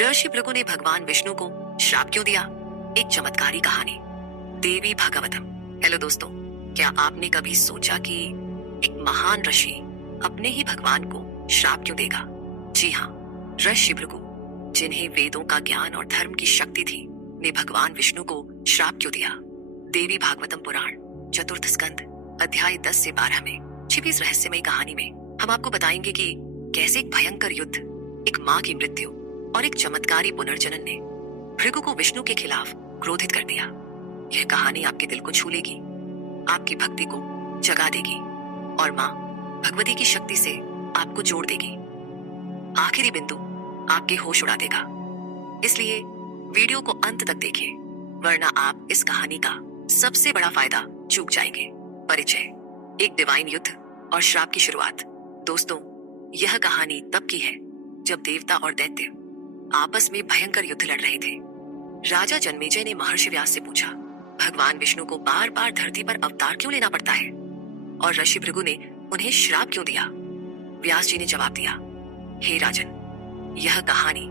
ऋषि भृगु ने भगवान विष्णु को श्राप क्यों दिया? एक चमत्कारी कहानी, देवी भागवतम। हेलो दोस्तों, क्या आपने कभी सोचा कि एक महान ऋषि अपने ही भगवान को श्राप क्यों देगा? जी हाँ, ऋषि भृगु, जिन्हें वेदों का ज्ञान और धर्म की शक्ति थी, ने भगवान विष्णु को श्राप क्यों दिया? देवी भागवतम पुराण चतुर्थ स्कंद अध्याय 10 से 12 में छिपी इस रहस्यमयी कहानी में हम आपको बताएंगे कि कैसे एक भयंकर युद्ध, एक माँ की मृत्यु और एक चमत्कारी पुनर्जनन ने भृगु को विष्णु के खिलाफ क्रोधित कर दिया। यह कहानी आपके दिल को छू लेगी, आपकी भक्ति को जगा देगी और माँ भगवती की शक्ति से आपको जोड़ देगी। आखिरी बिंदु आपके होश उड़ा देगा। इसलिए वीडियो को अंत तक देखें, वरना आप इस कहानी का सबसे बड़ा फायदा चूक जाएंगे। परिचय, एक डिवाइन युद्ध और श्राप की शुरुआत। दोस्तों, यह कहानी तब की है जब देवता और दैत्य आपस में भयंकर युद्ध लड़ रहे थे। राजा जन्मेजय ने महर्षि व्यास से पूछा, भगवान विष्णु को बार बार धरती पर अवतार क्यों लेना पड़ता है? और ऋषि भृगु ने उन्हें श्राप क्यों दिया? व्यास जी ने जवाब दिया, हे राजन, यह कहानी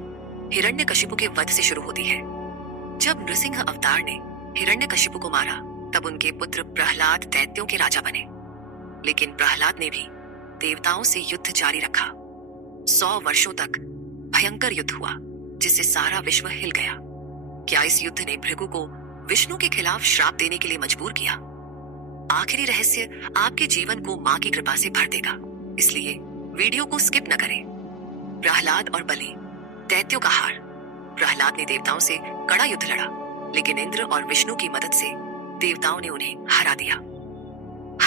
हिरण्यकशिपु के वध से शुरू होती है। जब नृसिंह अवतार ने हिरण्यकशिपु को मारा, तब उनके पुत्र प्रहलाद दैत्यों के राजा बने। लेकिन प्रहलाद ने भी देवताओं से युद्ध जारी रखा। 100 वर्षों तक भयंकर युद्ध हुआ, जिससे सारा विश्व हिल गया। क्या इस युद्ध ने भृगु को विष्णु के खिलाफ श्राप देने के लिए मजबूर किया? आखिरी रहस्य आपके जीवन को मां की कृपा से भर देगा, इसलिए वीडियो को स्किप न करें। प्रहलाद और बलि, दैत्यों का हार। प्रहलाद ने देवताओं से कड़ा युद्ध लड़ा, लेकिन इंद्र और विष्णु की मदद से देवताओं ने उन्हें हरा दिया।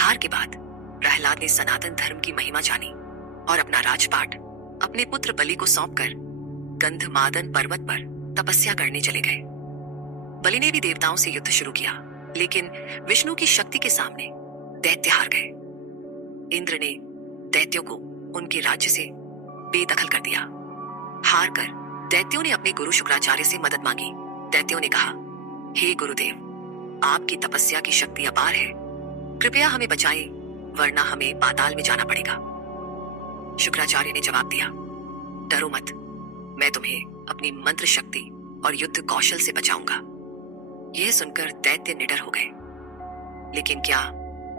हार के बाद प्रहलाद ने सनातन धर्म की महिमा जानी और अपना राजपाट अपने पुत्र बलि को सौंपकर गंधमादन पर्वत पर तपस्या करने चले गए। बलि ने भी देवताओं से युद्ध शुरू किया, लेकिन विष्णु की शक्ति के सामने दैत्य हार गए। इंद्र ने दैत्यों को उनके राज्य से बेदखल कर दिया। हार कर दैत्यों ने अपने गुरु शुक्राचार्य से मदद मांगी। दैत्यों ने कहा, हे गुरुदेव, आपकी तपस्या की शक्ति अपार है, कृपया हमें बचाएं, वरना हमें पाताल में जाना पड़ेगा। शुक्राचार्य ने जवाब दिया, डरो मत, मैं तुम्हें अपनी मंत्र शक्ति और युद्ध कौशल से बचाऊंगा। यह सुनकर दैत्य निडर हो गए। लेकिन क्या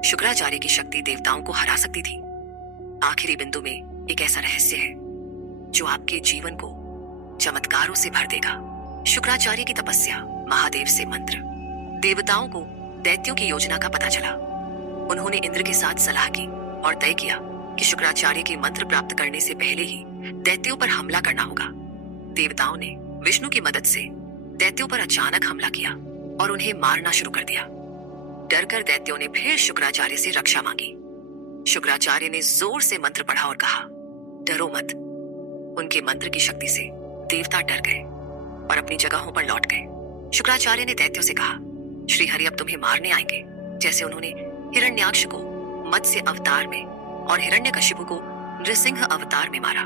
शुक्राचार्य की शक्ति देवताओं को हरा सकती थी? आखिरी बिंदु में एक ऐसा रहस्य है जो आपके जीवन को चमत्कारों से भर देगा। शुक्राचार्य की तपस्या, महादेव से मंत्र। देवताओं को दैत्यों की योजना का पता चला। उन्होंने इंद्र के साथ सलाह की और तय किया कि शुक्राचार्य के मंत्र प्राप्त करने से पहले ही दैत्यों पर हमला करना होगा। देवताओं ने विष्णु की मदद से दैत्यों पर अचानक हमला किया और उन्हें मारना शुरू कर दिया। डरकर दैत्यों ने फिर शुक्राचार्य से रक्षा मांगी। शुक्राचार्य ने जोर से मंत्र पढ़ा और कहा, डरो मत। उनके मंत्र की शक्ति से देवता डर गए और अपनी जगहों पर लौट गए। शुक्राचार्य ने दैत्यों से कहा, श्री हरि अब तुम्हें मारने आएंगे, जैसे उन्होंने हिरण्याक्ष को मत्स्य अवतार में और हिरण्यकशिपु को नृसिंह अवतार में मारा।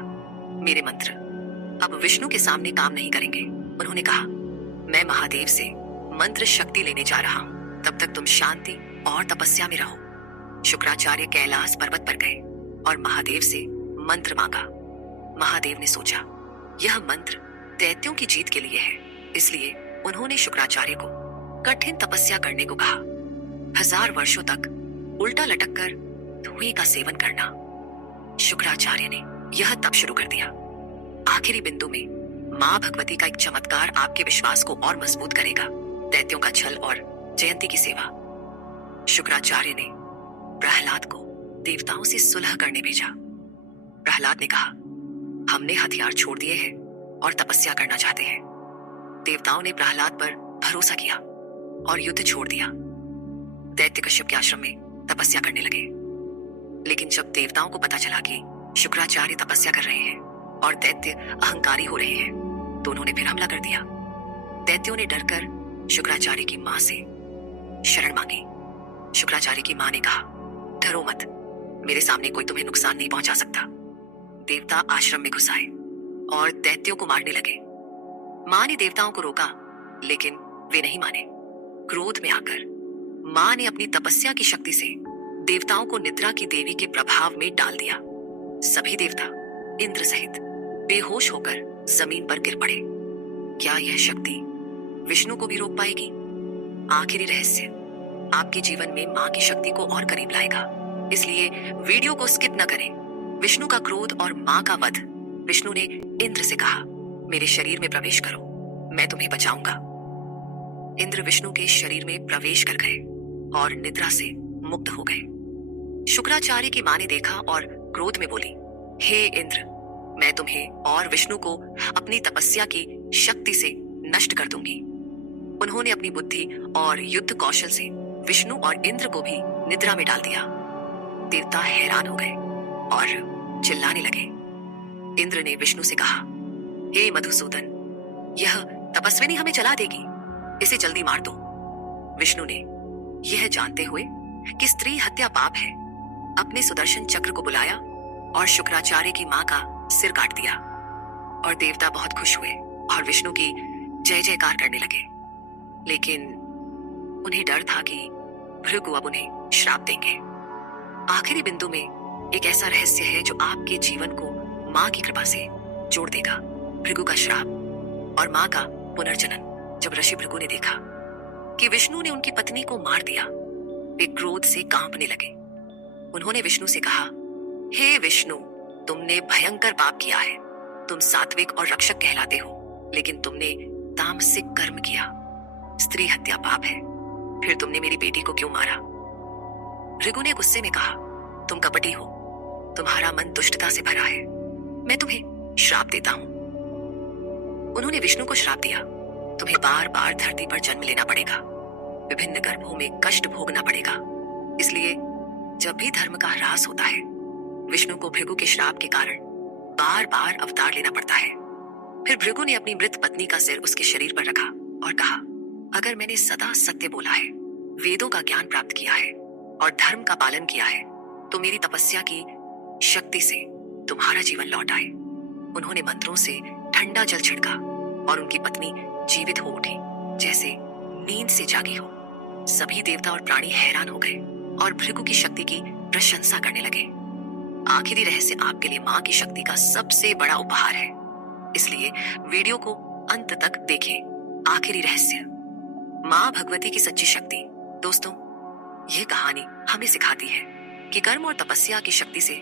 मेरे मंत्र अब विष्णु के सामने काम नहीं करेंगे। उन्होंने कहा, मैं महादेव से मंत्र शक्ति लेने जा रहा हूं, तब तक तुम शांति और तपस्या में रहो। शुक्राचार्य कैलाश पर्वत पर गए और महादेव से मंत्र मांगा। महादेव ने सोचा, यह मंत्र दैत्यों की जीत के लिए है, इसलिए उन्होंने शुक्राचार्य को कठिन तपस्या करने को कहा। 1000 वर्षों तक उल्टा लटक कर धुएं का सेवन करना। शुक्राचार्य ने यह तप शुरू कर दिया। आखिरी बिंदु में मां भगवती का एक चमत्कार आपके विश्वास को और मजबूत करेगा। दैत्यों का छल और जयंती की सेवा। शुक्राचार्य ने प्रहलाद को देवताओं से सुलह करने भेजा। प्रहलाद ने कहा, हमने हथियार छोड़ दिए हैं और तपस्या करना चाहते हैं। देवताओं ने प्रहलाद पर भरोसा किया और युद्ध छोड़ दिया। दैत्य कश्यप के आश्रम में तपस्या करने लगे। लेकिन जब देवताओं को पता चला कि शुक्राचार्य तपस्या कर रहे हैं और दैत्य अहंकारी हो रहे हैं, तो उन्होंने फिर हमला कर दिया। दैत्यों ने डरकर शुक्राचार्य की मां से शरण मांगी। शुक्राचार्य की मां ने कहा, डरो मत, मेरे सामने कोई तुम्हें नुकसान नहीं पहुंचा सकता। देवता आश्रम में घुस आए और दैत्यों को मारने लगे। मां ने देवताओं को रोका, लेकिन वे नहीं माने। क्रोध में आकर मां ने अपनी तपस्या की शक्ति से देवताओं को निद्रा की देवी के प्रभाव में डाल दिया। सभी देवता इंद्र सहित बेहोश होकर जमीन पर गिर पड़े। क्या यह शक्ति विष्णु को भी रोक पाएगी? आखिरी रहस्य आपके जीवन में माँ की शक्ति को और करीब लाएगा, इसलिए वीडियो को स्किप न करें। विष्णु का क्रोध और माँ का वध। विष्णु ने इंद्र से कहा, मेरे शरीर में प्रवेश करो, मैं तुम्हें बचाऊंगा। इंद्र विष्णु के शरीर में प्रवेश कर गए और निद्रा से मुक्त हो गए। शुक्राचार्य की माँ ने देखा और क्रोध में बोली, हे इंद्र, मैं तुम्हें और विष्णु को अपनी तपस्या की शक्ति से नष्ट कर दूंगी। उन्होंने अपनी बुद्धि और युद्ध कौशल से विष्णु और इंद्र को भी निद्रा में डाल दिया। देवता हैरान हो गए और चिल्लाने लगे। इंद्र ने विष्णु से कहा, हे मधुसूदन, यह तपस्विनी हमें जला देगी, इसे जल्दी मार दो। विष्णु ने यह जानते हुए कि स्त्री हत्या पाप है, अपने सुदर्शन चक्र को बुलाया और शुक्राचार्य की मां का सिर काट दिया। और देवता बहुत खुश हुए और विष्णु की जय जयकार करने लगे। लेकिन उन्हें डर था कि भृगु अब उन्हें श्राप देंगे। आखिरी बिंदु में एक ऐसा रहस्य है जो आपके जीवन को माँ की कृपा से जोड़ देगा। भृगु का श्राप और माँ का पुनर्जनन। जब ऋषि भृगु ने देखा कि विष्णु ने उनकी पत्नी को मार दिया, वे क्रोध से कांपने लगे। उन्होंने विष्णु से कहा, हे विष्णु, तुमने भयंकर पाप किया है। तुम सात्विक और रक्षक कहलाते हो, लेकिन तुमने तामसिक कर्म किया। स्त्री हत्या पाप है, फिर तुमने मेरी बेटी को क्यों मारा? भृगु ने गुस्से में कहा, तुम कपटी हो, तुम्हारा मन दुष्टता से भरा है, मैं तुम्हें श्राप देता हूं। उन्होंने विष्णु को श्राप दिया, तुम्हें बार बार धरती पर जन्म लेना पड़ेगा, विभिन्न गर्भों में कष्ट भोगना पड़ेगा। इसलिए जब भी धर्म का ह्रास होता है, विष्णु को भृगु के श्राप के कारण बार बार अवतार लेना पड़ता है। फिर भृगु ने अपनी मृत पत्नी का सिर उसके शरीर पर रखा और कहा, अगर मैंने सदा सत्य बोला है, वेदों का ज्ञान प्राप्त किया है और धर्म का पालन किया है, तो मेरी तपस्या की शक्ति से तुम्हारा जीवन लौट आए। उन्होंने मंत्रों से ठंडा जल छिड़का और उनकी पत्नी जीवित हो उठी, जैसे नींद से जागी हो। सभी देवता और प्राणी हैरान हो गए और भृगु की शक्ति की प्रशंसा करने लगे। आखिरी रहस्य आपके लिए माँ की शक्ति का सबसे बड़ा उपहार है, इसलिए वीडियो को अंत तक देखें। आखिरी रहस्य, माँ भगवती की सच्ची शक्ति। दोस्तों, यह कहानी हमें सिखाती है कि कर्म और तपस्या की शक्ति से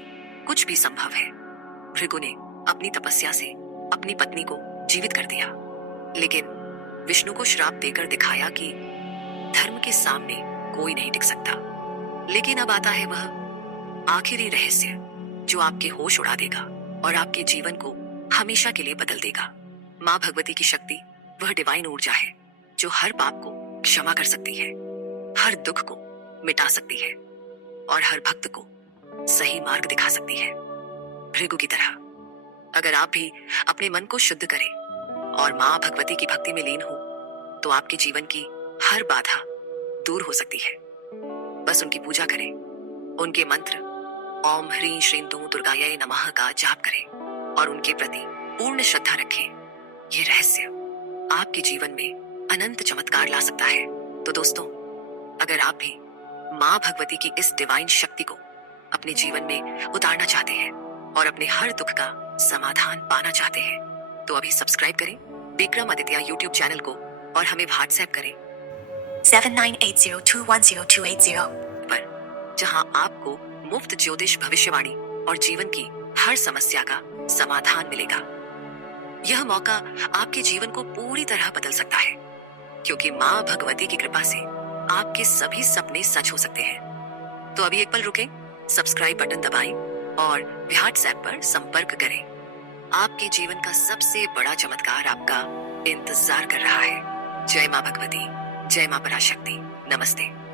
कुछ भी संभव है। भृगु ने अपनी तपस्या से अपनी पत्नी को जीवित कर दिया, लेकिन विष्णु को श्राप देकर दिखाया कि धर्म के सामने कोई नहीं टिक सकता। लेकिन अब आता है वह आखिरी रहस्य जो आपके होश उड़ा देगा और आपके जीवन को हमेशा के लिए बदल देगा। माँ भगवती की शक्ति वह डिवाइन ऊर्जा है जो हर पाप को क्षमा कर सकती है, हर दुख को मिटा सकती है और हर भक्त को सही मार्ग दिखा सकती है। भृगु की तरह अगर आप भी अपने मन को शुद्ध करें और माँ भगवती की भक्ति में लीन हो, तो आपके जीवन की हर बाधा दूर हो सकती है। बस उनकी पूजा करें, उनके मंत्र ओम ह्रीं श्रीं दूं दुर्गायै नमः का जाप करें और उनके प्रति पूर्ण श्रद्धा रखें। ये रहस्य आपके जीवन में अनंत चमत्कार ला सकता है। तो दोस्तों, अगर आप भी माँ भगवती की इस डिवाइन शक्ति को अपने जीवन में उतारना चाहते हैं और अपने हर दुख का समाधान पाना चाहते हैं, तो अभी सब्सक्राइब करें विक्रम आदित्य यूट्यूब चैनल को और हमें व्हाट्सएप करें 7980210280 पर, जहां आपको मुफ्त ज्योतिष भविष्यवाणी और जीवन की हर समस्या का समाधान मिलेगा। यह मौका आपके जीवन को पूरी तरह बदल सकता है, क्योंकि माँ भगवती की कृपा से आपके सभी सपने सच हो सकते हैं। तो अभी एक पल रुकें, सब्सक्राइब बटन दबाएं और व्हाट्सएप पर संपर्क करें। आपके जीवन का सबसे बड़ा चमत्कार आपका इंतजार कर रहा है। जय माँ भगवती, जय माँ पराशक्ति, नमस्ते।